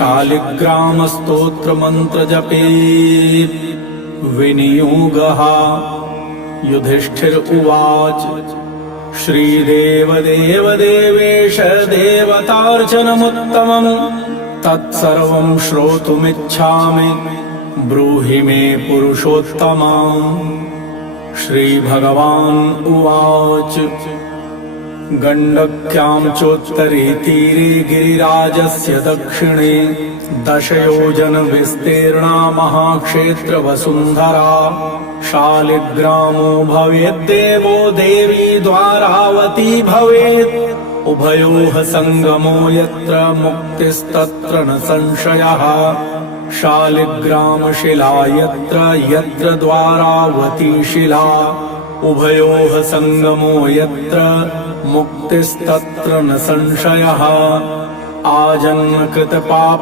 शालिग्रामस्तोत्रमन्त्रजपे विनियोगः। युधिष्ठिर उवाच श्रीदेवदेव देवेश देवतार्चनमुत्तमम् तत्सर्वं श्रोतुमिच्छामि ब्रूहि मे पुरुषोत्तमा। श्रीभगवान् उवाच गण्डक्यां चोत्तरे तीरे गिरिराजस्य दक्षिणे 10 योजन विस्तीर्णा महाक्षेत्रवसुन्धरा। शालिग्रामो भवेद्देवो देवी द्वारावती भवेत्। उभयोः सङ्गमो यत्र मुक्तिस्तत्र न संशयः। शालिग्रामशिला यत्र यत्र द्वारावती शिला। उभयोः सङ्गमो यत्र मुक्तिस्तत्र न संशयः। आजन्मकृतपाप